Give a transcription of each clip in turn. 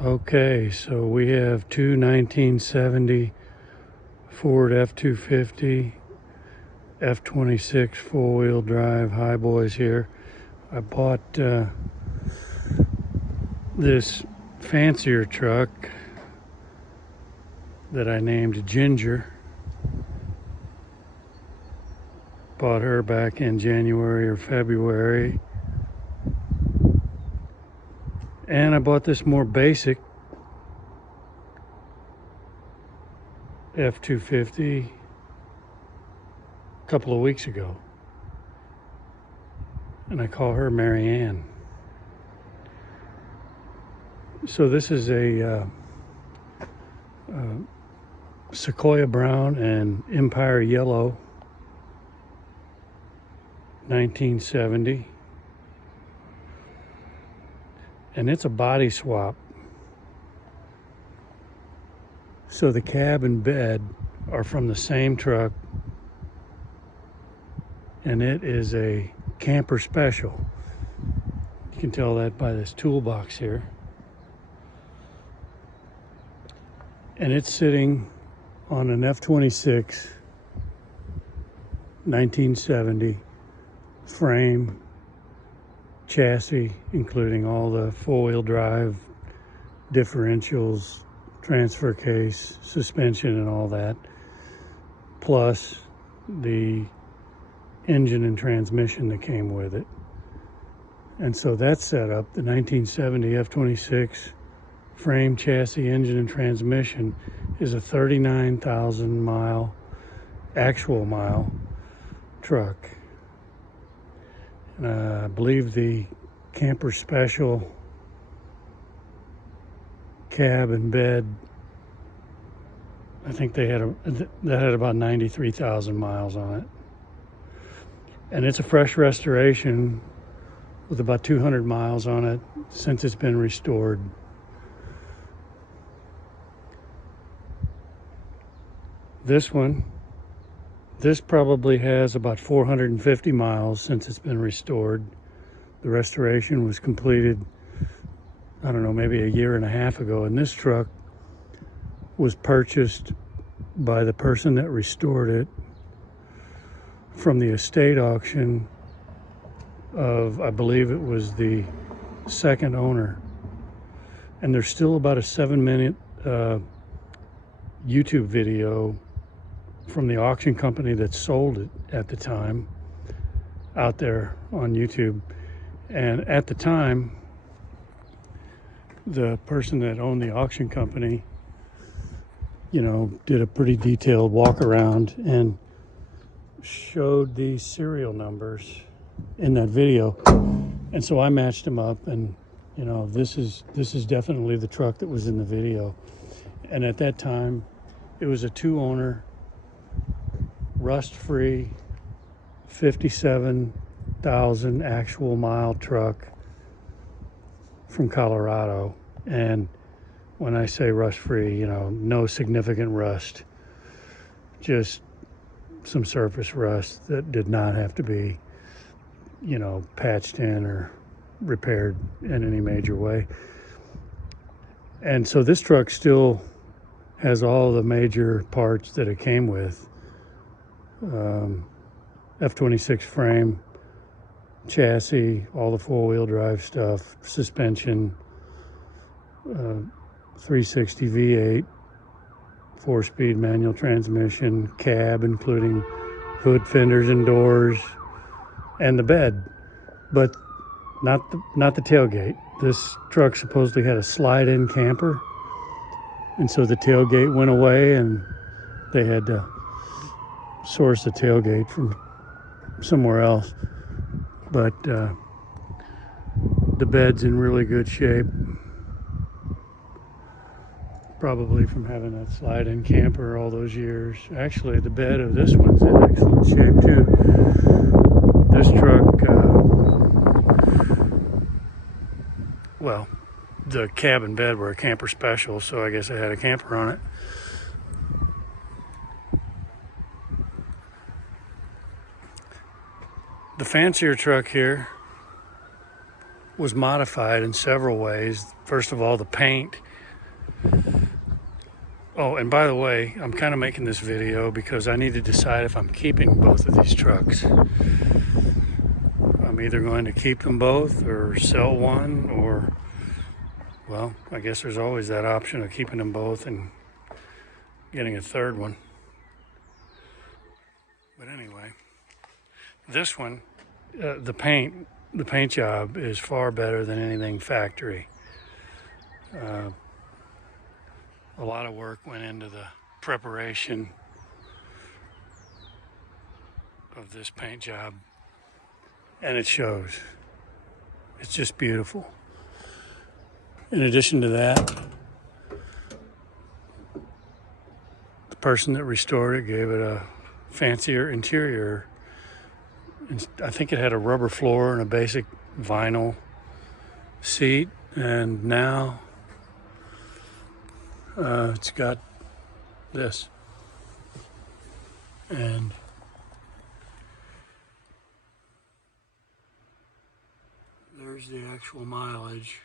Okay, so we have two 1970 Ford F-250, F-26 four-wheel drive Highboys here. I bought this fancier truck that I named Ginger. Bought her back in January or February. And I bought this more basic F-250 a couple of weeks ago. And I call her Mary Ann. So this is a Sequoia Brown and Empire Yellow 1970. And it's a body swap. So the cab and bed are from the same truck, and it is a camper special. You can tell that by this toolbox here. And it's sitting on an F-26 1970 frame, chassis, including all the four-wheel drive, differentials, transfer case, suspension, and all that, plus the engine and transmission that came with it. And so that setup, the 1970 F-26 frame, chassis, engine, and transmission, is a 39,000 mile actual mile truck. And I believe the camper special cab and bed, I think that had about 93,000 miles on it. And it's a fresh restoration with about 200 miles on it since it's been restored. This probably has about 450 miles since it's been restored. The restoration was completed, I don't know, maybe a year and a half ago. And this truck was purchased by the person that restored it from the estate auction of, I believe it was the second owner. And there's still about a 7-minute YouTube video from the auction company that sold it at the time out there on YouTube. And at the time, the person that owned the auction company, did a pretty detailed walk around and showed these serial numbers in that video. And so I matched them up, and this is definitely the truck that was in the video. And at that time, it was a 2-owner, rust-free, 57,000 actual mile truck from Colorado. And when I say rust-free, no significant rust, just some surface rust that did not have to be, patched in or repaired in any major way. And so this truck still has all the major parts that it came with. F-26 frame, chassis, all the four-wheel drive stuff, suspension, 360 V8, 4-speed manual transmission, cab, including hood, fenders, and doors, and the bed, but not the tailgate. This truck supposedly had a slide-in camper, and so the tailgate went away, and they had to source the tailgate from somewhere else. But the bed's in really good shape, probably from having that slide-in camper all those years. Actually, the bed of this one's in excellent shape too. This truck, the cab and bed were a camper special, so I guess I had a camper on it. The fancier truck here was modified in several ways. First of all, the paint. Oh, and by the way, I'm kind of making this video because I need to decide if I'm keeping both of these trucks. I'm either going to keep them both or sell one, or, well, I guess there's always that option of keeping them both and getting a third one. But anyway, this one, the paint job is far better than anything factory. A lot of work went into the preparation of this paint job, and it shows. It's just beautiful. In addition to that, the person that restored it gave it a fancier interior. I think it had a rubber floor and a basic vinyl seat, and now it's got this. And there's the actual mileage.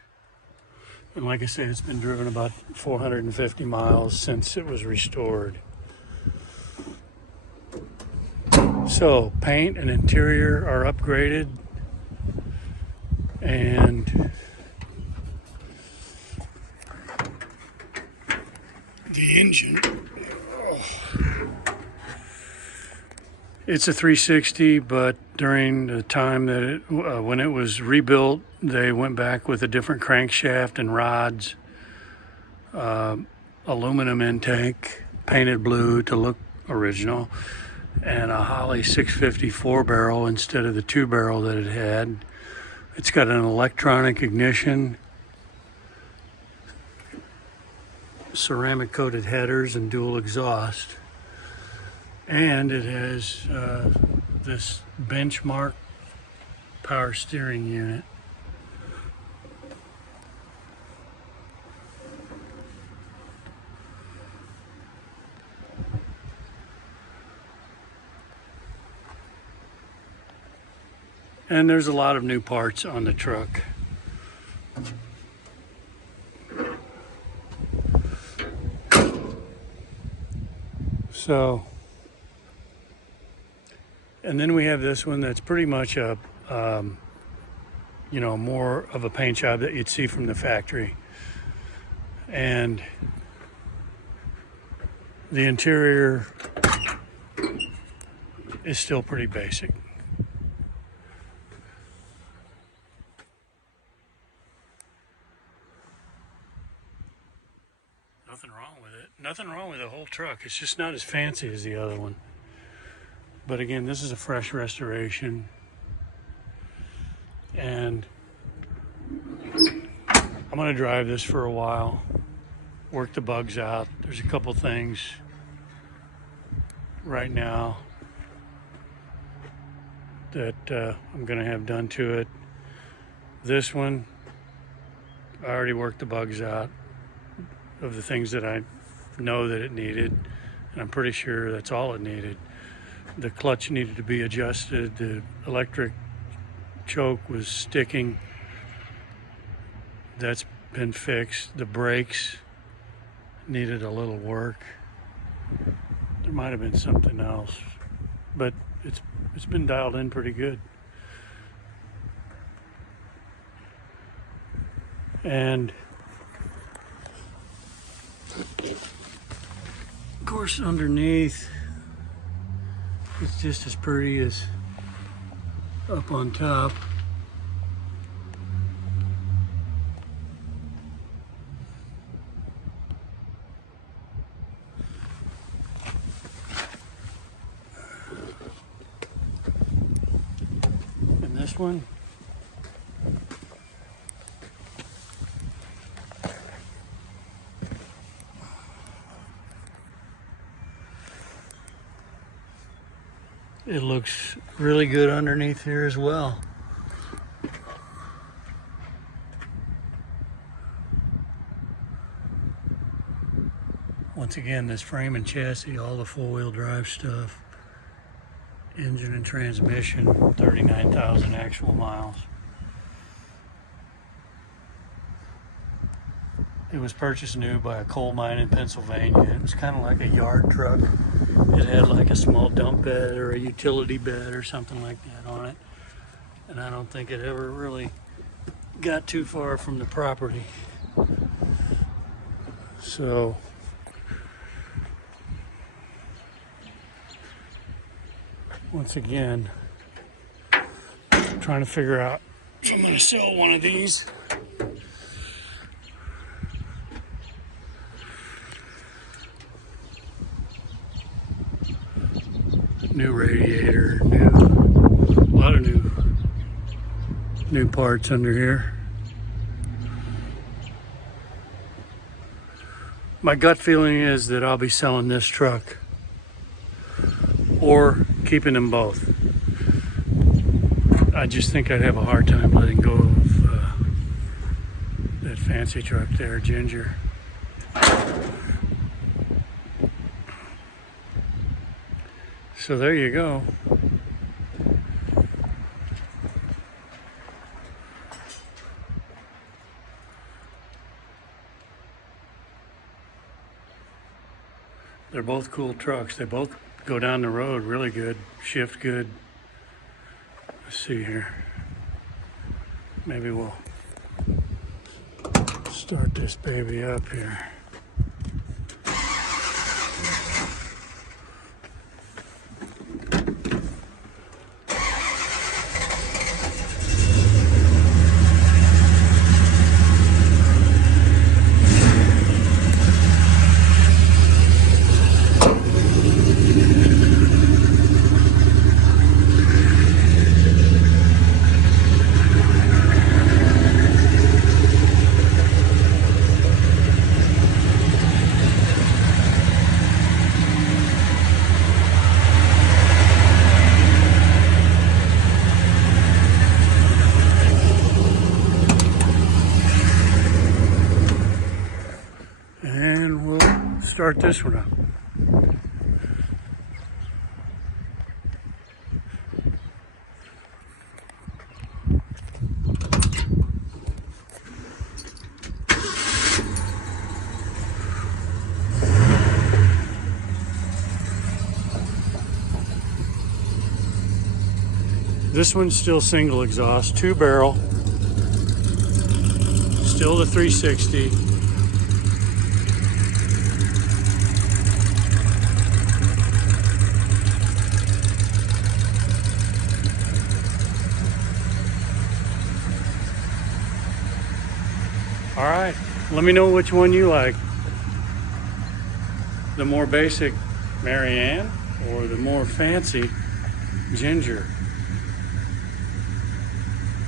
And like I said, it's been driven about 450 miles since it was restored. So paint and interior are upgraded, and the engine, it's a 360, but during the time that when it was rebuilt, they went back with a different crankshaft and rods, aluminum intake, painted blue to look original, and a Holley 650 4-barrel instead of the 2-barrel that it had. It's got an electronic ignition, ceramic coated headers, and dual exhaust. And it has this benchmark power steering unit. And there's a lot of new parts on the truck. So, and then we have this one that's pretty much a, more of a paint job that you'd see from the factory. And the interior is still pretty basic. Nothing wrong with it. Nothing wrong with the whole truck. It's just not as fancy as the other one. But again, this is a fresh restoration. And I'm going to drive this for a while, work the bugs out. There's a couple things right now that I'm going to have done to it. This one, I already worked the bugs out of the things that I know that it needed, and I'm pretty sure that's all it needed. The clutch needed to be adjusted. The electric choke was sticking. That's been fixed. The brakes needed a little work. There might have been something else, but it's been dialed in pretty good. And of course, underneath, it's just as pretty as up on top. And this one, it looks really good underneath here as well. Once again, this frame and chassis, all the four-wheel drive stuff, engine and transmission, 39,000 actual miles. It was purchased new by a coal mine in Pennsylvania. It was kind of like a yard truck. It had like a small dump bed or a utility bed or something like that on it. And I don't think it ever really got too far from the property. So once again, I'm trying to figure out, so I'm going to sell one of these. New radiator, a lot of new parts under here. My gut feeling is that I'll be selling this truck or keeping them both. I just think I'd have a hard time letting go of that fancy truck there, Ginger. So there you go. They're both cool trucks. They both go down the road really good, shift good. Let's see here. Maybe we'll start this baby up here. And we'll start this one up. This one's still single exhaust, 2-barrel, still the 360. All right, let me know which one you like. The more basic Marianne or the more fancy Ginger.